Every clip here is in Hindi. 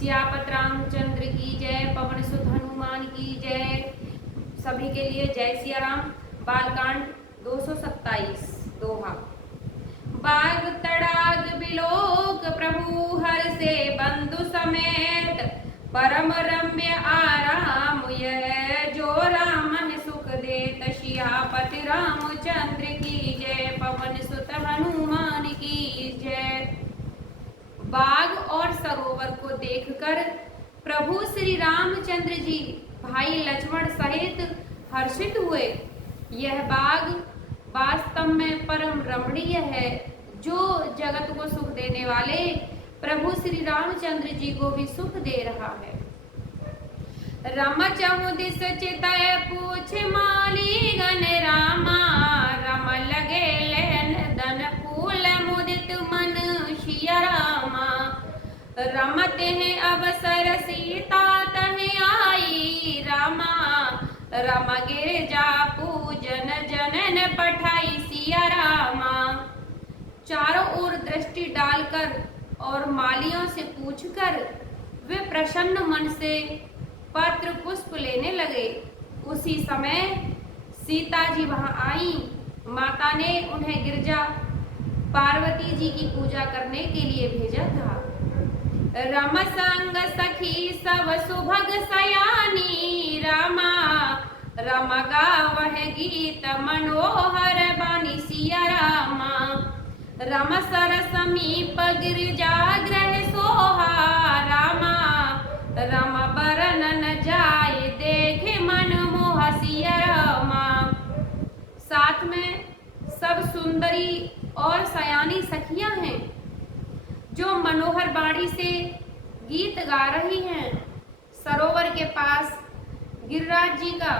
सियापत रामचंद्र की जय, पवन सुत हनुमान की जय। सभी के लिए जय सिया राम। बालकांड 227 दोहा। बाग तड़ाग बिलोक प्रभु हर से बंधु समेत, परम रम्य आराम यह जो रामन सुख देत। सियापति रामचंद्र की जय, पवन सुत हनुमान की जय। बाग और सरोवर को देखकर प्रभु श्री रामचंद्र जी भाई लक्ष्मण सहित हर्षित हुए। यह बाग वास्तव में परम रमणीय है, जो जगत को सुख देने वाले प्रभु श्री रामचंद्र जी को भी सुख दे रहा है। रम चहु दिस चितय पूछ माली गण रामा, रम लगे लहन दन फूल मुदित मन सिया रामा। रमते हैं अवसर सीता तह आई रामा, रम गिरजा पूजन जनन पठाई सिया रामा। चारों ओर दृष्टि डालकर और मालियों से पूछकर वे प्रसन्न मन से पत्र पुष्प लेने लगे। उसी समय सीता जी वहां आई। माता ने उन्हें गिरजा पार्वती जी की पूजा करने के लिए भेजा था। रम संग सखी सब सुभग सयानी रामा, रम गावह गीत मनोहर बानी सिया रामा। रम सर समीप गिरजा ग्रह सोहा रामा, रम बरनन जाय देखे मन मोह सिया रामा। साथ में सब सुंदरी और सयानी सखियां हैं, जो मनोहर बाणी से गीत गा रही हैं। सरोवर के पास गिरिराज जी का,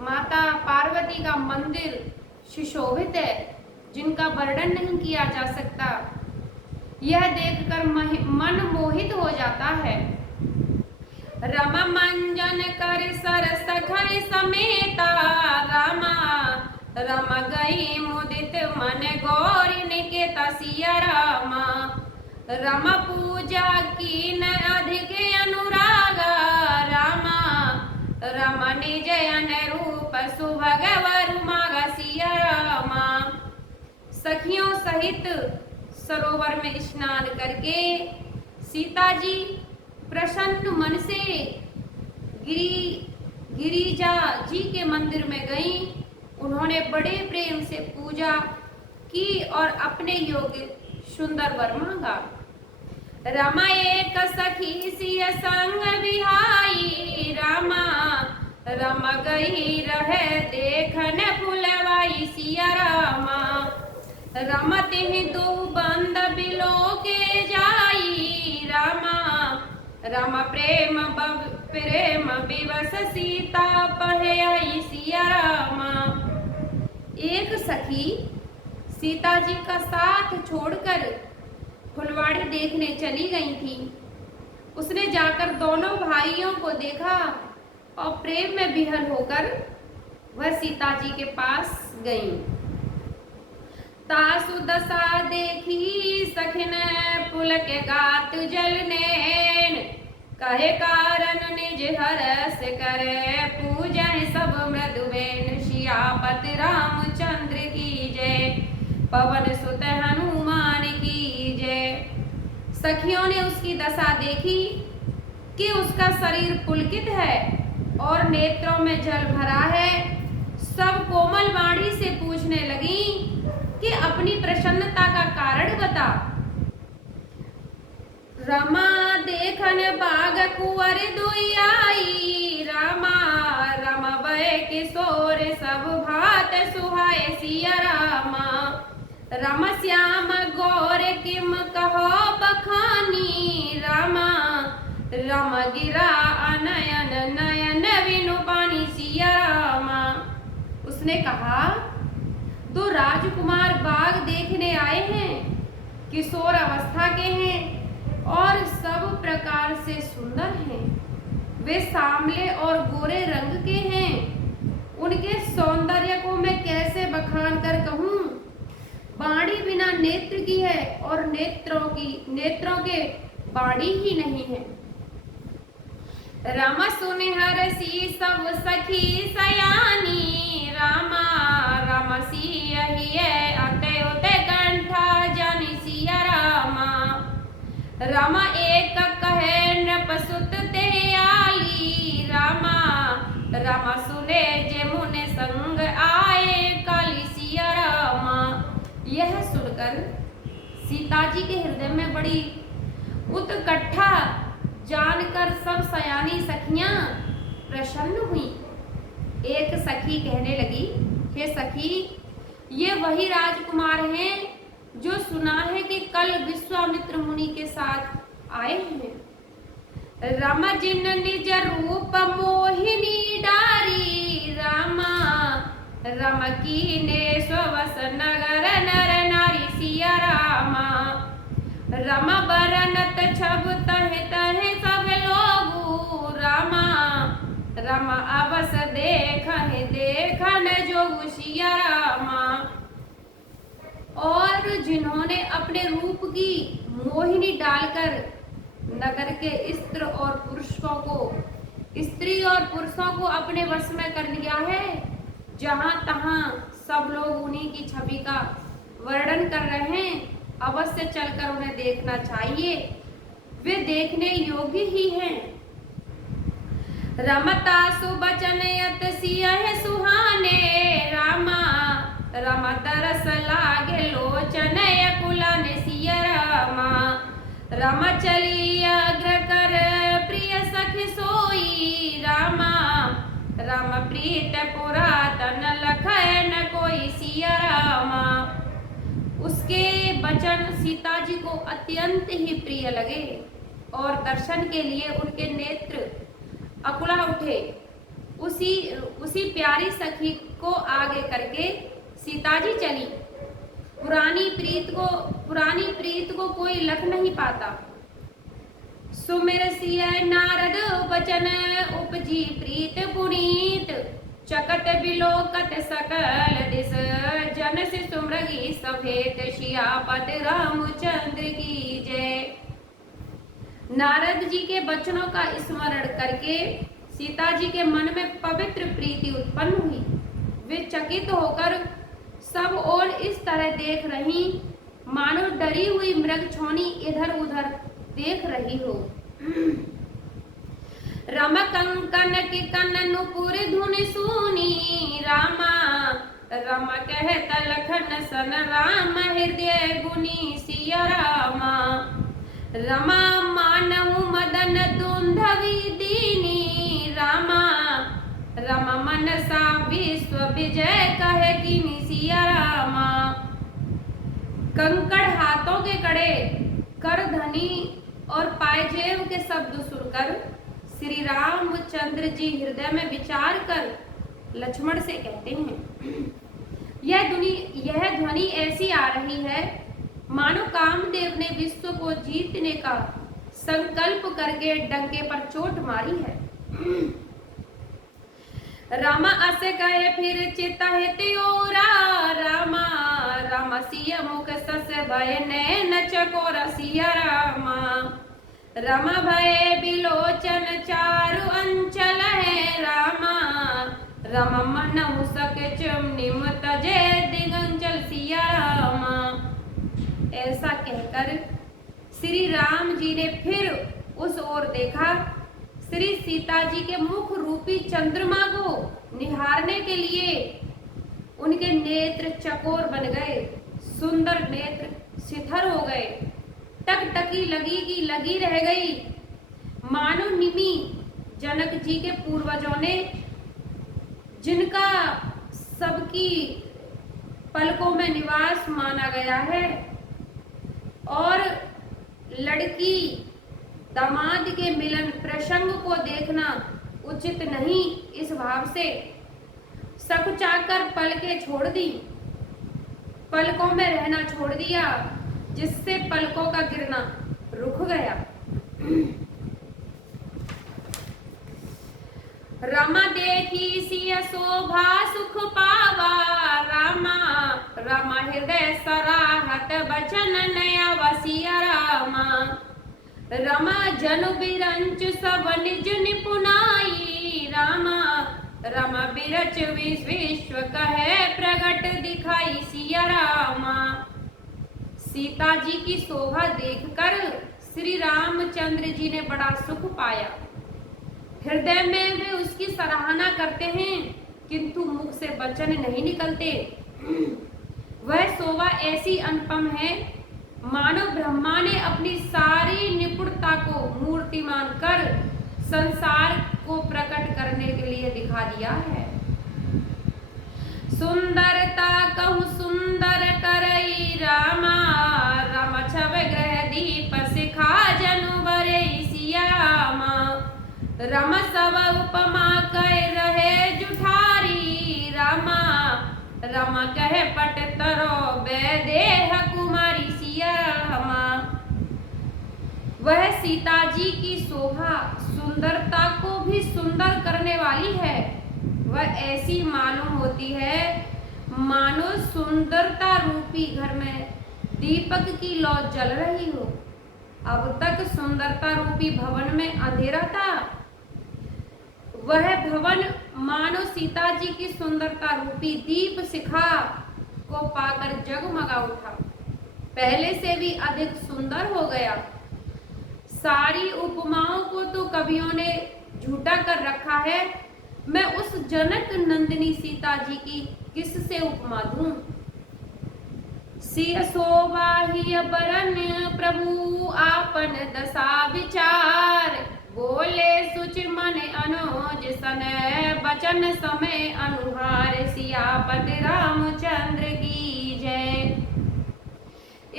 माता पार्वती का मंदिर सुशोभित है, जिनका वर्णन नहीं किया जा सकता। यह देखकर मन मोहित हो जाता है। रम मंजन कर सर सखय समेता रामा, रम गई मुदित मन गौरी निकेता सिया रामा। रम पूजा कीन अधिक अनुरागा रामा, रम निज अनुरूप सुभग वर मागा सिया रामा। सखियों सहित सरोवर में स्नान करके सीता जी प्रसन्न मन से गिरिजा जी के मंदिर में गईं। उन्होंने बड़े प्रेम से पूजा की और अपने योग्य सुंदर वर मांगा। रमा एक सखी सिय संग बिहाई रामा, रम गई रहे देखन फुलवाई सिया रामा। रमते हैं दो बंद बिलो के जाई रामा, रम प्रेम प्रेम विवश सीता पहे आई सिया रामा। एक सखी सीता जी का साथ छोड़कर फुलवाड़ी देखने चली गई थी। उसने जाकर दोनों भाइयों को देखा और प्रेम में विहल होकर वह सीता जी के पास गई। तासु दशा देखी सखिन पुलक गात जल नैन, कहे कारण निज हरस करे पूजन सब मृदुबेन। सियापति रामचंद्र की जय, पवन सुत हनुमान की जय। सखियों ने उसकी दशा देखी कि उसका शरीर पुलकित है और नेत्रों में जल भरा है। सब कोमल वाणी से पूछने लगी कि अपनी प्रसन्नता का कारण बता। रमा देखन बाग कुंवर दुई आई रामा, रम बय किशोर सब भात सुहाए सिया रामा। रम श्याम गौर किम कहो बखानी रामा, रम गिरा अनयन नयन विनु पानी सिया रामा। उसने कहा, दो राजकुमार बाग देखने आए हैं, किशोर अवस्था के हैं और सब प्रकार से सुंदर हैं। वे सांवले और गोरे रंग के हैं। उनके सौंदर्य को मैं कैसे बखान कर कहूँ। बाणी बिना नेत्र की है और नेत्रों के बाड़ी ही नहीं है। रामा सुने हरसी सब सखी सयानी, रामा रामा सिया ही है अते उते कंठा जानी सिया रामा। रामा एक कहे नृपसुत ते आली, रामा रामा सुने जे मुने संग आए काली सिया रामा। यह सुनकर सीता जी के हृदय में बड़ी उत्कंठा जानकर सब सयानी सखियां प्रसन्न हुई। एक सखी कहने लगी, हे सखी, ये वही राजकुमार हैं जो सुना है कि कल विश्वामित्र मुनि के साथ आए हैं। रामा जिन निज रूप मोहिनी डारी, रामा रामा कीने स्वस नगर नर नारी सिया रामा। रामा बरनत छब तहे तहे सब लोगू, रामा रामा अवस देखन जोगु सिया रामा। और जिन्होंने अपने रूप की मोहिनी डालकर नगर के स्त्री और पुरुषों को अपने वश में कर लिया है, जहां तहां सब लोग उन्हीं की छवि का वर्णन कर रहे हैं। अवश्य चलकर उन्हें देखना चाहिए, वे देखने योग्य ही हैं। रमता सुबचन यत सियह सुहाने, रामा रामा तरस लागे लोचन कुलन सिया रामा। रामा चली अग्र कर प्रिय सखी सोई, रामा रामा प्रीत पुरातन लखय न कोई सिया रामा। उसके वचन सीता जी को अत्यंत ही प्रिय लगे और दर्शन के लिए उनके नेत्र अकुला उठे। उसी प्यारी सखी को आगे करके सीता जी चली। पुरानी प्रीत को कोई लख नहीं पाता। सुमिर सिय नारद वचन उपजी प्रीत पुनीत, चकट बिलोकत सकल दिस जन से सुमृगी सभेत शियापत रामचंद्र की जय। नारद जी के वचनों का स्मरण करके सीता जी के मन में पवित्र प्रीति उत्पन्न हुई। वे चकित होकर सब ओर इस तरह देख रही मानो डरी हुई मृग छोनी इधर उधर देख रही हो। राम कंकन की कननुपुर धुन सुनी, रामा रामा कहत लखन सन राम हृदय गुनी सिया रामा। रमा मानहु मदन दुंधवी दीनी, रामा रमा मनसा विश्व विजय कहे किनी सिया रामा। कंकड़ हाथों के कड़े, कर धनी और पायजेब के शब्द सुनकर श्री रामचंद्र जी हृदय में विचार कर लक्ष्मण से कहते हैं, यह ध्वनि ऐसी आ रही है मानो कामदेव ने विश्व को जीतने का संकल्प करके डंके पर चोट मारी है। रामा असे कहे फिर चितहित्योरा, रामा रामा सिया मुख सस भय नैन चकोरा सिया रामा। रमा भय बिलोचन चारु अंचल है, रामा रमा मन सक निम तजे दिगंचल सिया रामा। ऐसा कहकर श्री राम जी ने फिर उस ओर देखा। श्री सीता जी के मुख रूपी चंद्रमा को निहारने के लिए उनके नेत्र चकोर बन गए, सुंदर नेत्र शिथिल हो गए, टकटकी लगी की लगी रह गई। मानो निमि जनक जी के पूर्वजों ने, जिनका सबकी पलकों में निवास माना गया है, और लड़की दामाद के मिलन प्रसंग को देखना उचित नहीं, इस भाव से सकुचाकर पलकें छोड़ दी, पलकों में रहना छोड़ दिया, जिससे पलकों का गिरना रुक गया। रमा देखी सिया शोभा सुख पावा, रामा रामा हृदय सराहत बचन नया वसिया रामा। रमा जनु बिरंच सब निज निपुनाई, रामा रमा बिरच विश्व कहे प्रगट दिखाई सिया रामा। सीता जी की शोभा देखकर श्री रामचंद्र जी ने बड़ा सुख पाया। हृदय में वे उसकी सराहना करते हैं, किंतु मुख से वचन नहीं निकलते। वह शोभा ऐसी अनुपम है, मानो ब्रह्मा ने अपनी सारी निपुणता को मूर्तिमान कर संसार को प्रकट करने के लिए दिखा दिया है। सुंदरता कहूँ सुंदर करई रामा, रामा छव ग्रह दीप सिखा जनु बरे सिया रामा। रम सब उपमा कह रहे जुठारी, रामा रमा कहे पट तरो देह कुमारी सिया रामा। वह सीता जी की शोभा सुंदरता को भी सुंदर करने वाली है। वह ऐसी मालूम होती है मानो सुंदरता रूपी घर में दीपक की लौ जल रही हो। अब तक सुंदरता रूपी भवन में अंधेरा था, वह भवन मानो सीता जी की सुंदरता रूपी दीप शिखा को पाकर जगमगा उठा, पहले से भी अधिक सुंदर हो गया। सारी उपमाओं को तो कवियों ने झूठा कर रखा है, मैं उस जनक नंदिनी सीता जी की किससे उपमा दूं। सिय शोभा ही बरन प्रभु आपन दशा विचार, बोले सुच मन अनुज सनय बचन समय अनुहार, सियापति रामचंद्र की जय।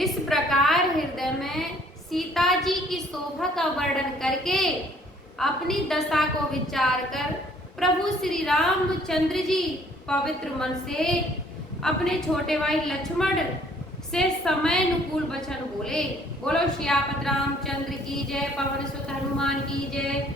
इस प्रकार हृदय में सीता जी की शोभा का वर्णन करके अपनी दशा को विचार कर प्रभु श्री रामचंद्र जी पवित्र मन से अपने छोटे भाई लक्ष्मण से समय अनुकूल वचन बोले। बोलो सियापत रामचंद्र की जय, पवन सुत हनुमान की जय।